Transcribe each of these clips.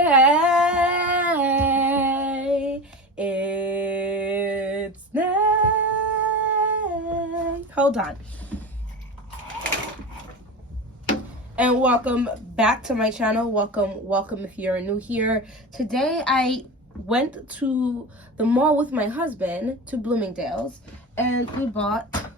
Hey, it's Nay. Hold on. And welcome back to my channel. Welcome if you're new here. Today I went to the mall with my husband to Bloomingdale's and we bought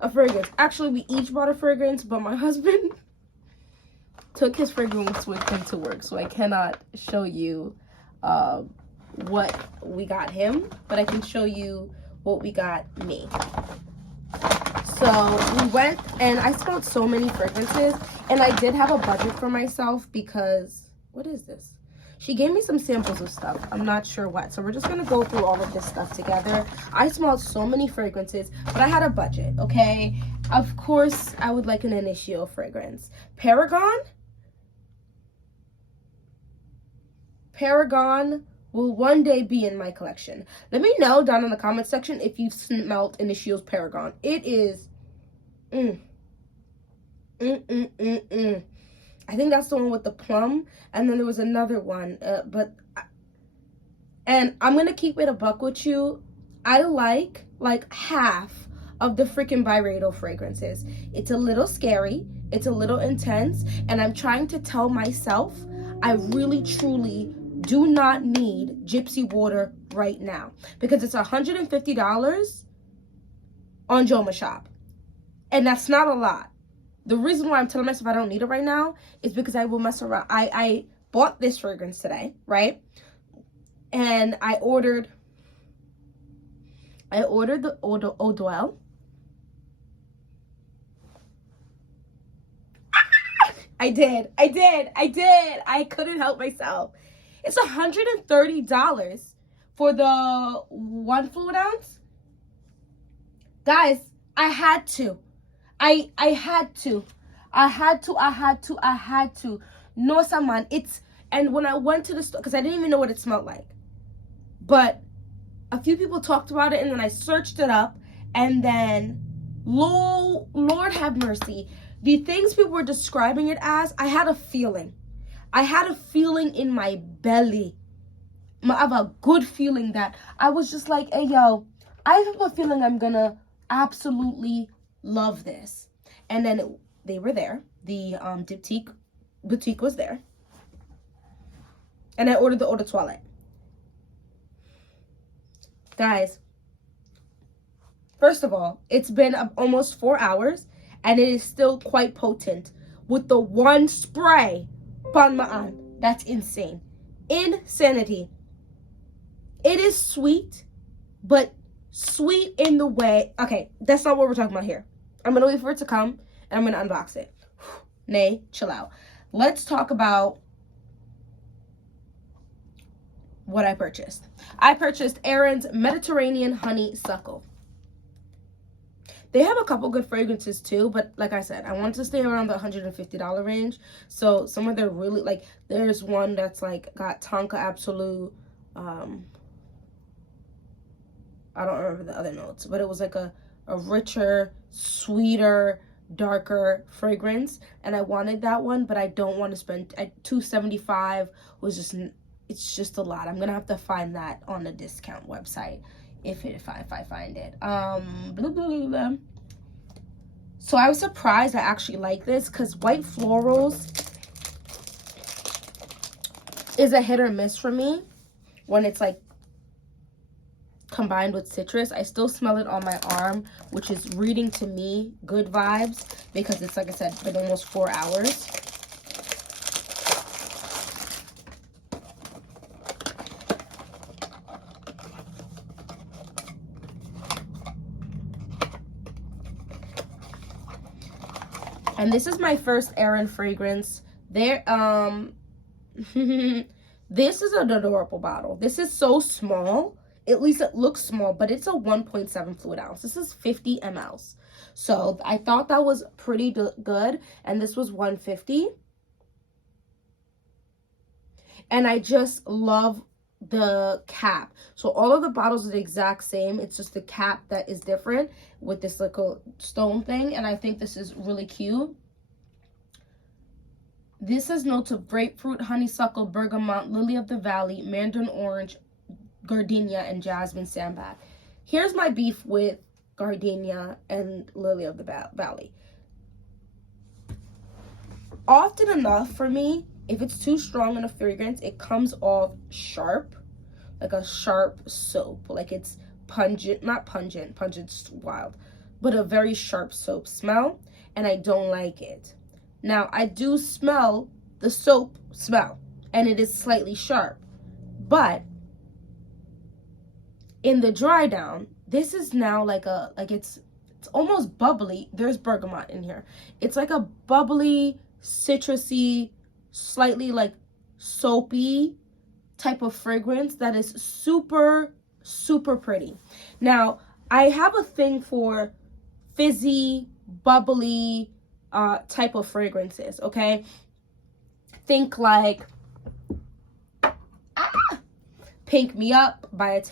a fragrance. Actually, we each bought a fragrance, but my husband took his fragrance with him to work, so I cannot show you what we got him, but I can show you what we got me. So we went and I smelled so many fragrances, and I did have a budget for myself because, what is this? She gave me some samples of stuff. I'm not sure what. So we're just going to go through all of this stuff together. I smelled so many fragrances, but I had a budget, okay? Of course, I would like an initial fragrance. Paragon will one day be in my collection. Let me know down in the comment section if you've smelled Initial's Paragon. It is, I think that's the one with the plum, and then there was another one, and I'm gonna keep it a buck with you. I like half of the freaking Byredo fragrances. It's a little scary, it's a little intense, and I'm trying to tell myself I really truly do not need Gypsy Water right now because it's $150 on Joma Shop, and that's not a lot. The reason why I'm telling myself I don't need it right now is because I will mess around. I bought this fragrance today, right? And I ordered the Eau d'Oil. I did. I couldn't help myself. It's $130 for the 1 fluid ounce. Guys, I had to. I had to. No, someone. And when I went to the store, because I didn't even know what it smelled like. But a few people talked about it, and then I searched it up, and then, Lord have mercy. The things people were describing it as, I had a feeling. I had a feeling in my belly. I have a good feeling that I was just like, hey, yo, I have a feeling I'm gonna absolutely love this. And then they were there. The Diptyque boutique was there. And I ordered the Eau de Toilette. Guys, first of all, it's been almost 4 hours, and it is still quite potent with the one spray. Bon Ma'an. That's insane. Insanity. It is sweet, but sweet in the way. Okay, that's not what we're talking about here. I'm going to wait for it to come, and I'm going to unbox it. Nay, chill out. Let's talk about what I purchased. I purchased Erin's Mediterranean Honeysuckle. They have a couple good fragrances too, but like I said, I wanted to stay around the $150 range. So some of their really, like, there's one that's like got Tonka Absolute. I don't remember the other notes, but it was like a richer, sweeter, darker fragrance, and I wanted that one, but I don't want to spend $275 was just, it's just a lot. I'm gonna have to find that on the discount website if I find it. So I was surprised I actually like this because white florals is a hit or miss for me when it's like combined with citrus. I still smell it on my arm, which is reading to me good vibes because it's, like I said, been almost 4 hours. And this is my first Erin fragrance. This is an adorable bottle. This is so small. At least it looks small, but it's a 1.7 fluid ounce. This is 50 mLs. So I thought that was pretty good. And this was $150. And I just love the cap. So all of the bottles are the exact same. It's just the cap that is different with this little stone thing. And I think this is really cute. This has notes of grapefruit, honeysuckle, bergamot, lily of the valley, mandarin orange, gardenia, and jasmine sambac. Here's my beef with gardenia and lily of the valley. Often enough for me, if it's too strong in a fragrance, it comes off sharp, like a sharp soap. Like it's pungent, not pungent, pungent's wild, but a very sharp soap smell, and I don't like it. Now, I do smell the soap smell, and it is slightly sharp, but in the dry down, this is now like it's almost bubbly. There's bergamot in here. It's like a bubbly, citrusy, slightly like soapy type of fragrance that is super, super pretty. Now, I have a thing for fizzy, bubbly type of fragrances, okay? Think like Pink Me Up by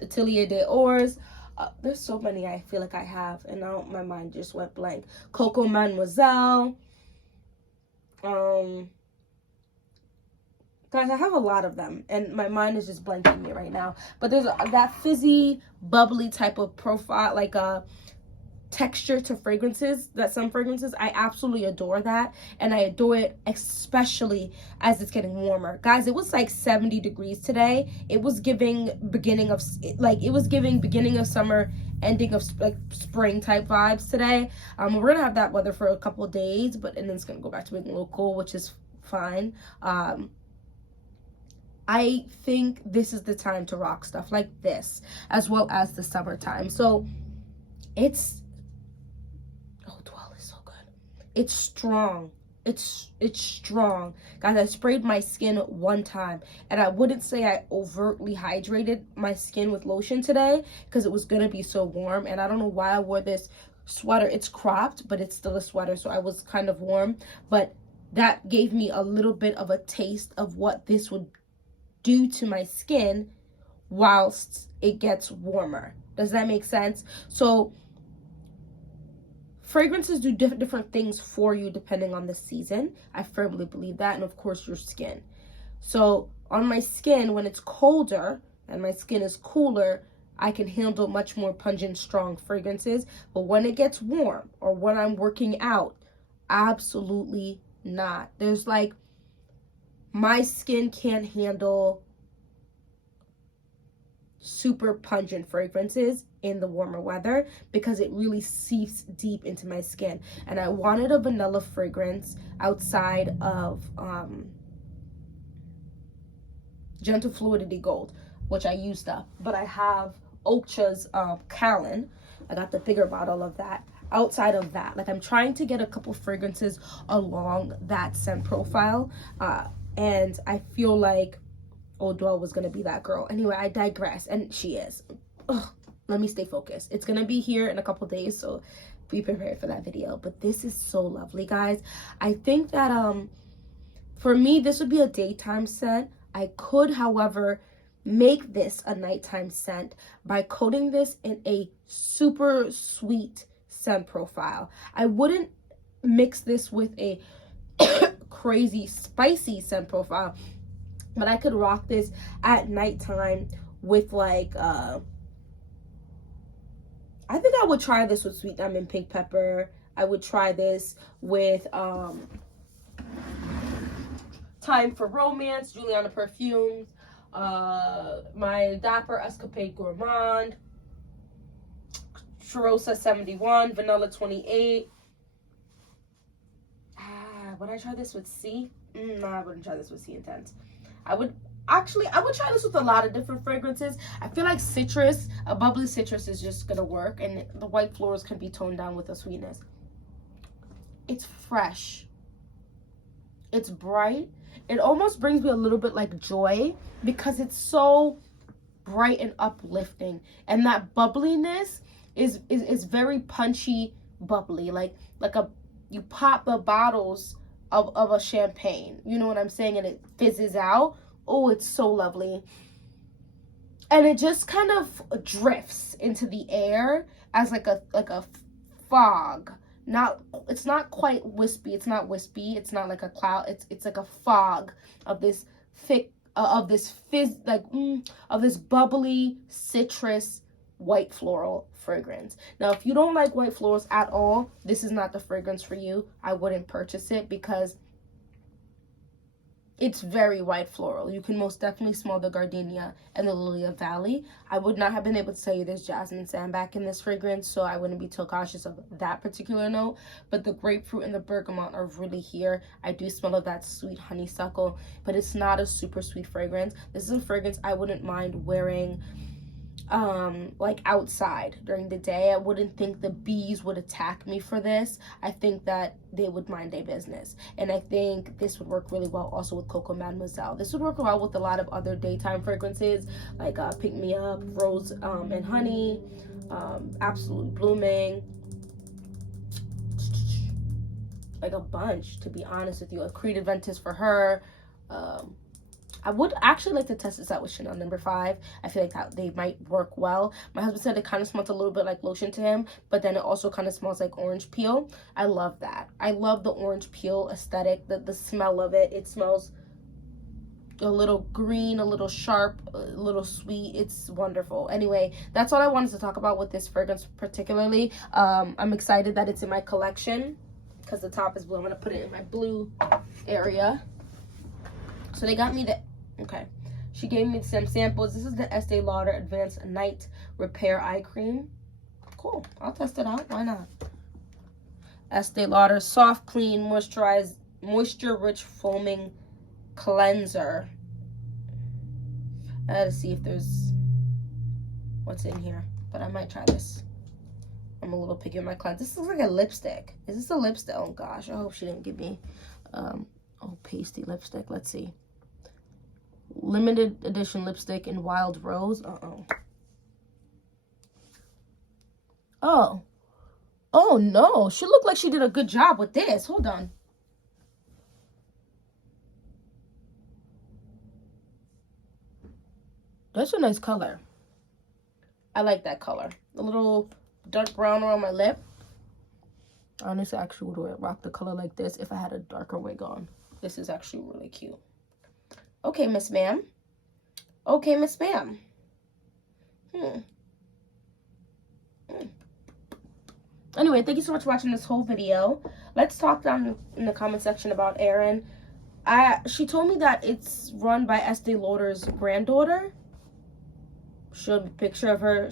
Atelier des Ors. There's so many I feel like I have, and now my mind just went blank. Coco Mademoiselle. Guys, I have a lot of them, and my mind is just blanking me right now. But there's that fizzy, bubbly type of profile, like a texture to fragrances, that some fragrances, I absolutely adore that, and I adore it especially as it's getting warmer. Guys, it was like 70 degrees today. It was giving beginning of summer, ending of like spring type vibes today. We're gonna have that weather for a couple of days, and then it's gonna go back to being a little cool, which is fine. I think this is the time to rock stuff like this, as well as the summertime. So it's It's strong. It's strong. Guys, I sprayed my skin one time, and I wouldn't say I overtly hydrated my skin with lotion today because it was going to be so warm, and I don't know why I wore this sweater. It's cropped, but it's still a sweater, so I was kind of warm, but that gave me a little bit of a taste of what this would do to my skin whilst it gets warmer. Does that make sense? So fragrances do different things for you depending on the season. I firmly believe that, and of course your skin. So on my skin, when it's colder and my skin is cooler, I can handle much more pungent, strong fragrances. But when it gets warm or when I'm working out, absolutely not. There's like, my skin can't handle super pungent fragrances in the warmer weather because it really seeps deep into my skin, and I wanted a vanilla fragrance outside of Gentle Fluidity Gold, which I used up, but I have Ocha's Callan. I got the bigger bottle of that. Outside of that, like, I'm trying to get a couple fragrances along that scent profile, and I feel like Eau d'Oeil was gonna be that girl. Anyway, I digress, and she is. Ugh, let me stay focused. It's gonna be here in a couple days, so be prepared for that video. But this is so lovely, guys. I think that for me, this would be a daytime scent. I could, however, make this a nighttime scent by coating this in a super sweet scent profile. I wouldn't mix this with a crazy spicy scent profile, but I could rock this at nighttime with like, I think I would try this with Sweet Lemon Pink Pepper. I would try this with Time for Romance, Juliana Perfumes, my Dapper Escapade Gourmand, Charosa 71, Vanilla 28. Would I try this with C? No, I wouldn't try this with C Intense. I would try this with a lot of different fragrances. I feel like citrus, a bubbly citrus is just gonna work, and the white florals can be toned down with the sweetness. It's fresh. It's bright. It almost brings me a little bit like joy because it's so bright and uplifting, and that bubbliness is very punchy bubbly, like you pop the bottles of a champagne, you know what I'm saying, and it fizzes out. Oh, it's so lovely. And it just kind of drifts into the air as like a fog it's not quite wispy. It's not wispy. It's not like a cloud. It's like a fog of this thick, of this of this bubbly citrus white floral fragrance. Now, if you don't like white florals at all, this is not the fragrance for you. I wouldn't purchase it because it's very white floral. You can most definitely smell the gardenia and the lily of valley. I would not have been able to tell you there's jasmine sambac in this fragrance, so I wouldn't be too cautious of that particular note. But the grapefruit and the bergamot are really here. I do smell of that sweet honeysuckle, but it's not a super sweet fragrance. This is a fragrance I wouldn't mind wearing like outside during the day. I wouldn't think the bees would attack me for this. I think that they would mind their business, and I think this would work really well also with Coco Mademoiselle. This would work well with a lot of other daytime fragrances like Pick Me Up, Rose and Honey, Absolutely Blooming, like a bunch, to be honest with you. A Creed Aventus for her. I would actually like to test this out with Chanel No. 5. I feel like that they might work well. My husband said it kind of smells a little bit like lotion to him, but then it also kind of smells like orange peel. I love that. I love the orange peel aesthetic, the smell of it. It smells a little green, a little sharp, a little sweet. It's wonderful. Anyway, that's all I wanted to talk about with this fragrance particularly. I'm excited that it's in my collection because the top is blue. I'm going to put it in my blue area. So they got me the... Okay, she gave me some samples. This is the Estee Lauder Advanced Night Repair Eye Cream. Cool, I'll test it out. Why not? Estee Lauder Soft Clean Moisture-Rich Foaming Cleanser. I gotta see if there's what's in here, but I might try this. I'm a little picky on my cleanse. This looks like a lipstick. Is this a lipstick? Oh gosh, I hope she didn't give me pasty lipstick. Let's see. Limited edition lipstick in Wild Rose. Oh no, she looked like she did a good job with this. Hold on. That's a nice color. I like that color. A little dark brown around my lip. Honestly, I actually would rock the color like this if I had a darker wig on. This is actually really cute. Okay, Miss Ma'am. Okay, Miss Ma'am. Anyway, thank you so much for watching this whole video. Let's talk down in the comment section about Erin. She told me that it's run by Estee Lauder's granddaughter. Showed me a picture of her.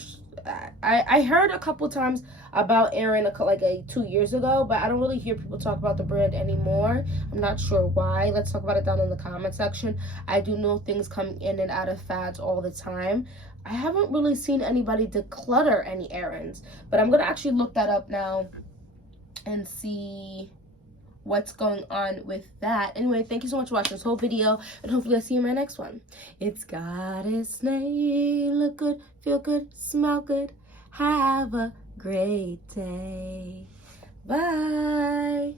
I heard a couple times about Erin like 2 years ago, but I don't really hear people talk about the brand anymore. I'm not sure why. Let's talk about it down in the comment section. I do know things come in and out of fads all the time. I haven't really seen anybody declutter any Erins, but I'm gonna actually look that up now and see what's going on with that. Anyway, thank you so much for watching this whole video, and hopefully I'll see you in my next one. It's Goddess Nayr. Look good, feel good, smell good. Have a great day. Bye.